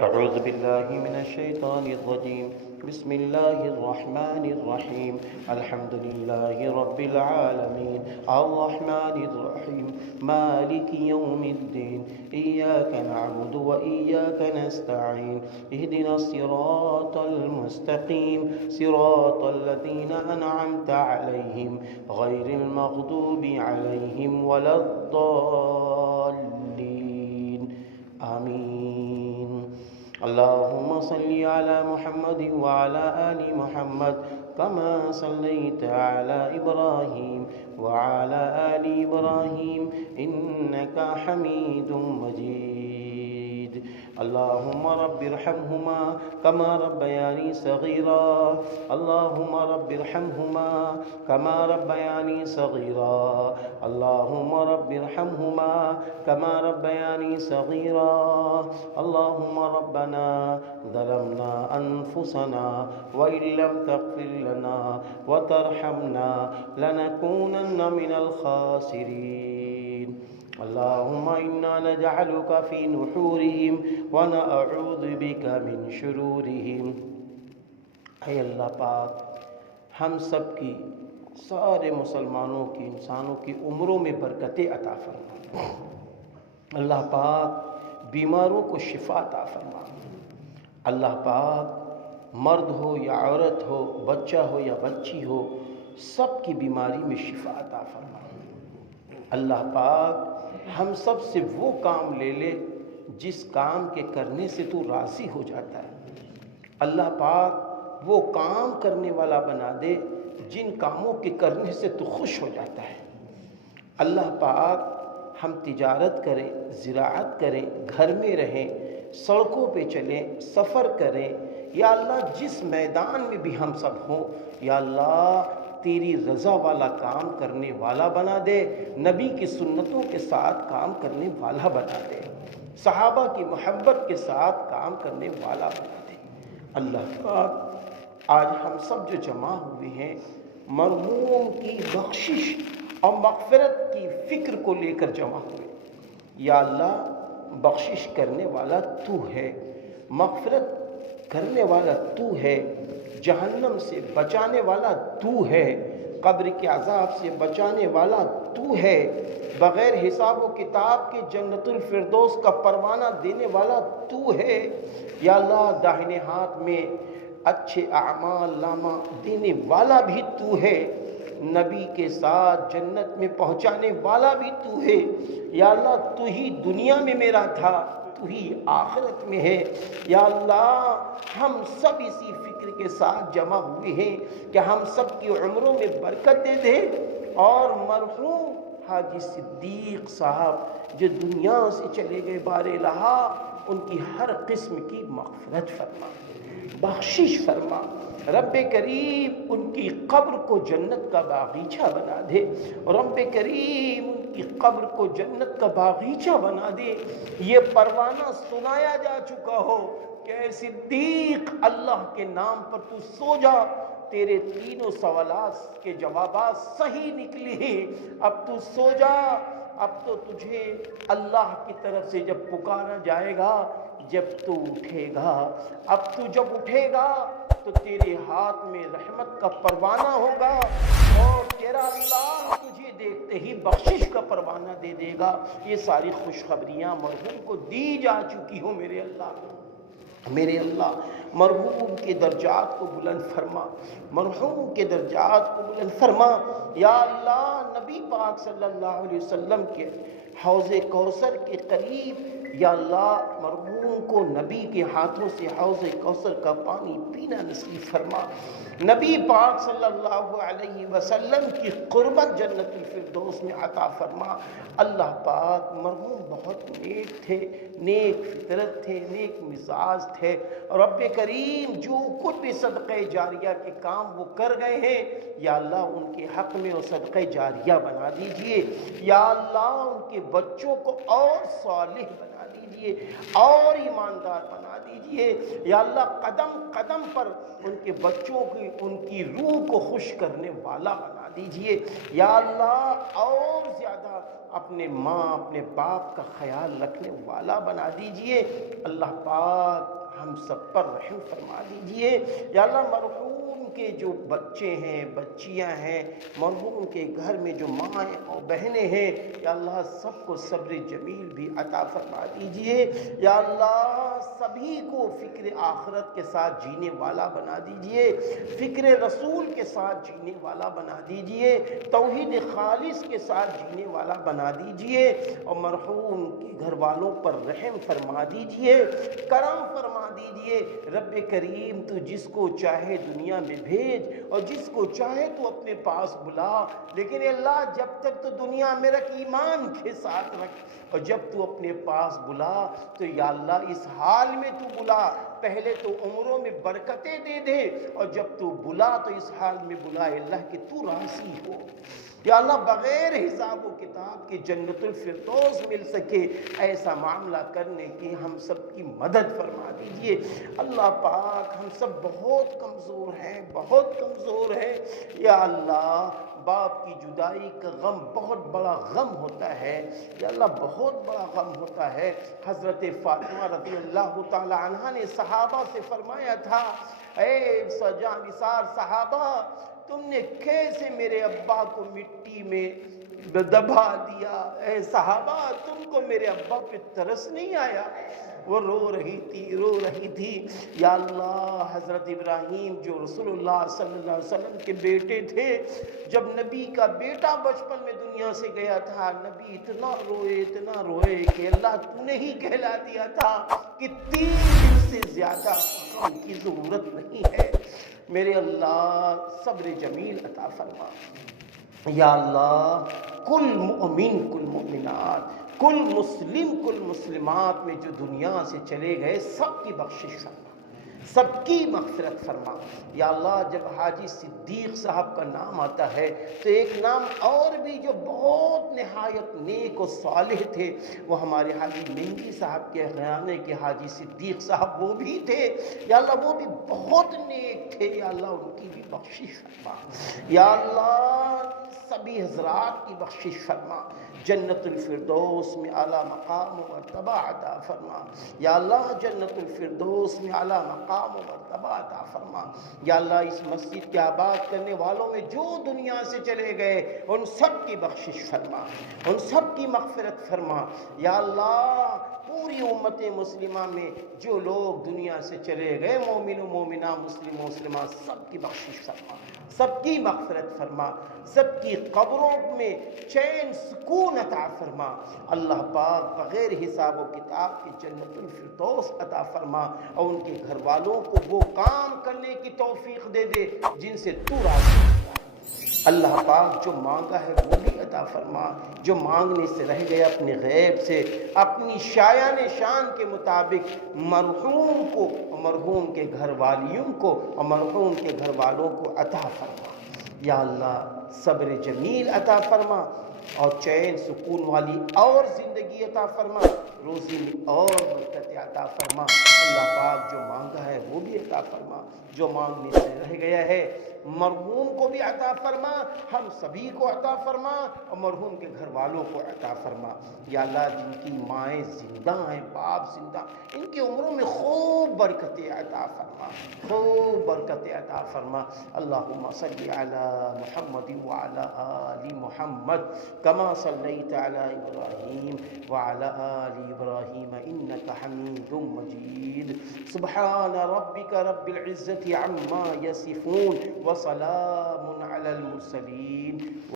أعوذ بالله من الشيطان الرجيم. بسم الله الرحمن الرحيم. الحمد لله رب العالمين الرحمن الرحيم مالك يوم الدين إياك نعبد وإياك نستعين اهدنا الصراط المستقيم صراط الذين أنعمت عليهم غير المغضوب عليهم ولا الضالين آمين. اللهم صل على محمد وعلى آل محمد كما صليت على إبراهيم وعلى آل إبراهيم إنك حميد مجيد. اللهم رب ارحمهما كما ربياني صغيرا. اللهم رب ارحمهما كما ربياني صغيرا. اللهم رب ارحمهما كما ربياني صغيرا. اللهم ربنا ظلمنا أنفسنا وإن لم تغفر لنا وترحمنا لنكونن من الخاسرين. اللهم إنا نجعلك في نحورهم ونعوذ بك من شرورهم. اے اللہ پاک ہم سب کی، سارے مسلمانوں کی، انسانوں کی عمروں میں برکتیں عطا فرما۔ اللہ پاک بیماروں کو شفا عطا فرما۔ اللہ پاک مرد ہو یا عورت ہو، بچہ ہو یا بچی ہو، سب کی بیماری میں شفا عطا فرما۔ اللہ پاک ہم سب سے وہ کام لے لے جس کام کے کرنے سے تو راضی ہو جاتا ہے۔ اللہ پاک وہ کام کرنے والا بنا دے جن کاموں کے کرنے سے تو خوش ہو جاتا ہے۔ اللہ پاک ہم تجارت کریں، زراعت کریں، گھر میں رہیں، سڑکوں پہ چلیں، سفر کریں، یا اللہ جس میدان میں بھی ہم سب ہوں، یا اللہ تیری رضا والا کام کرنے والا بنا دے، نبی کی سنتوں کے ساتھ کام کرنے والا بنا دے، صحابہ کی محبت کے ساتھ کام کرنے والا بنا دے۔ اللہ پاک آج ہم سب جو جمع ہوئے ہیں، مرحوم کی بخشش اور مغفرت کی فکر کو لے کر جمع ہوئے۔ یا اللہ بخشش کرنے والا تو ہے، مغفرت کرنے والا تو ہے، جہنم سے بچانے والا تو ہے، قبر کے عذاب سے بچانے والا تو ہے، بغیر حساب و کتاب کے جنت الفردوس کا پروانہ دینے والا تو ہے۔ یا اللہ داہنے ہاتھ میں اچھے اعمال نامہ دینے والا بھی تو ہے، نبی کے ساتھ جنت میں پہنچانے والا بھی تو ہے۔ یا اللہ تو ہی دنیا میں میرا تھا، تو ہی آخرت میں ہے۔ یا اللہ ہم سب اسی فکر کے ساتھ جمع ہوئے ہیں کہ ہم سب کی عمروں میں برکت دے دے، اور مرحوم حاجی صدیق صاحب جو دنیا سے چلے گئے بار الہا، ان کی ہر قسم کی مغفرت فرما، بخشش فرما۔ رب کریم ان کی قبر کو جنت کا باغیچہ بنا دے، رب کریم ان کی قبر کو جنت کا باغیچہ بنا دے۔ یہ پروانہ سنایا جا چکا ہو کہ اے صدیق اللہ کے نام پر تو سو جا، تیرے تینوں سوالات کے جوابات صحیح نکلے ہیں، اب تو سو جا، اب تو تجھے اللہ کی طرف سے جب پکارا جائے گا، جب تو اٹھے گا، اب تو جب اٹھے گا تو تیرے ہاتھ میں رحمت کا پروانہ ہوگا، اور تیرا اللہ تجھے دیکھتے ہی بخشش کا پروانہ دے دے گا۔ یہ ساری خوشخبریاں مرحوم کو دی جا چکی ہوں میرے اللہ، میرے اللہ مرحوم کے درجات کو بلند فرما، مرحوم کے درجات کو بلند فرما۔ یا اللہ نبی پاک صلی اللہ علیہ وسلم کے حوض کوثر کے قریب، یا اللہ مرحوم کو نبی کے ہاتھوں سے حوض کوثر کا پانی پینا نصیب فرما، نبی پاک صلی اللہ علیہ وسلم کی قربت جنت الفردوس میں عطا فرما۔ اللہ پاک مرحوم بہت نیک تھے، نیک فطرت تھے، نیک مزاج تھے، رب کریم جو کچھ بھی صدقہ جاریہ کے کام وہ کر گئے ہیں، یا اللہ ان کے حق میں وہ صدقہ جاریہ بنا دیجئے، یا اللہ ان کے بچوں کو اور صالح بنا دیجئے اور ایماندار بنا دیجئے، یا اللہ قدم قدم پر ان کے بچوں کی ان کی روح کو خوش کرنے والا بنا دیجئے، یا اللہ اور زیادہ اپنے ماں اپنے باپ کا خیال رکھنے والا بنا دیجئے۔ اللہ پاک ہم سب پر رحم فرما دیجئے۔ یا اللہ مرحوم کے جو بچے ہیں بچیاں ہیں، مرحوم کے گھر میں جو مائیں اور بہنیں ہیں، یا اللہ سب کو صبر جمیل بھی عطا فرما دیجئے۔ یا اللہ سبھی کو فکر آخرت کے ساتھ جینے والا بنا دیجئے، فکر رسول کے ساتھ جینے والا بنا دیجئے، توحید خالص کے ساتھ جینے والا بنا دیجئے، اور مرحوم کے گھر والوں پر رحم فرما دیجئے، کرم فرما دیجئے۔ رب کریم تو جس کو چاہے دنیا میں بھیج اور جس کو چاہے تو اپنے پاس بلا، لیکن اللہ جب تک تو دنیا میں رکھ، ایمان کے ساتھ رکھ، اور جب تو اپنے پاس بلا تو یا اللہ اس حال میں تو بلا، پہلے تو عمروں میں برکتیں دے دے، اور جب تو بلا تو اس حال میں بلا اللہ کہ تو راضی ہو۔ یا اللہ بغیر حساب و کتاب کے جنت الفردوس مل سکے، ایسا معاملہ کرنے کی ہم سب کی مدد فرما دیجئے۔ اللہ پاک ہم سب بہت کمزور ہیں، بہت کمزور ہیں۔ یا اللہ باپ کی جدائی کا غم بہت بڑا غم ہوتا ہے، یا اللہ بہت بڑا غم ہوتا ہے۔ حضرت فاطمہ رضی اللہ تعالی عنہ نے صحابہ سے فرمایا تھا، اے جانثار صحابہ، تم نے کیسے میرے ابا کو مٹی میں دبا دیا؟ اے صحابہ تم کو میرے ابا پہ ترس نہیں آیا؟ وہ رو رہی تھی۔ یا اللہ حضرت ابراہیم جو رسول اللہ صلی اللہ علیہ وسلم کے بیٹے تھے، جب نبی کا بیٹا بچپن میں دنیا سے گیا تھا، نبی اتنا روئے کہ اللہ تو نے ہی کہلا دیا تھا کہ 3 دن سے زیادہ غم کی ضرورت نہیں ہے۔ میرے اللہ صبر جمیل عطا فرما۔ یا اللہ کل مؤمن کل مؤمنات کل مسلم کل مسلمات میں جو دنیا سے چلے گئے سب کی بخشش فرما، سب کی مغفرت فرما۔ یا اللہ جب حاجی صدیق صاحب کا نام آتا ہے تو ایک نام اور بھی جو بہت نہایت نیک و صالح تھے، وہ ہمارے حاجی مہنگی صاحب کے گھرانے کے حاجی صدیق صاحب وہ بھی تھے۔ یا اللہ وہ بھی بہت نیک تھے، یا اللہ ان کی بھی بخشش فرما۔ یا اللہ سبھی حضرات کی بخشش فرما، جنت الفردوس میں اعلیٰ مقام و مرتبہ عطا فرما۔ یا اللہ جنت الفردوس میں اعلیٰ مقام و مرتبہ عطا فرما۔ یا اللہ اس مسجد کے آباد کرنے والوں میں جو دنیا سے چلے گئے ان سب کی بخشش فرما، ان سب کی مغفرت فرما۔ یا اللہ پوری امت مسلمہ میں جو لوگ دنیا سے چلے گئے، مومن و مومنہ مسلم و مسلمہ، سب کی بخشش فرما، سب کی مغفرت فرما، سب کی قبروں میں چین سکون عطا فرما۔ اللہ پاک بغیر حساب و کتاب کے جنت الفردوس عطا فرما، اور ان کے گھر والوں کو وہ کام کرنے کی توفیق دے دے جن سے تو راضی ہے۔ اللہ پاک جو مانگا ہے وہ بھی عطا فرما، جو مانگنے سے رہ گئے اپنے غیب سے اپنی شایان شان کے مطابق مرحوم کو، مرحوم کے گھر والیوں کو اور مرحوم کے گھر والوں کو عطا فرما۔ یا اللہ صبر جمیل عطا فرما، اور چین سکون والی اور زندگی عطا فرما، روزی میں اور برکت عطا فرما۔ اللہ پاک جو مانگا ہے وہ بھی عطا فرما، جو مانگنے سے رہ گیا ہے مرحوم کو بھی عطا فرما، ہم سبھی کو عطا فرما، اور مرحوم کے گھر والوں کو عطا فرما۔ یا اللہ جن کی مائیں زندہ ہیں، باپ زندہ، ان کی عمروں میں خوب برکتیں عطا فرما، خوب برکتیں عطا فرما۔ اللہم صلی علی محمد وعلی آل محمد کما صلیت علی ابراہیم وعلی آل ابراہیم انک حمید مجید۔ سبحان ربک رب العزت عما یصفون وسلام علی المرسلین۔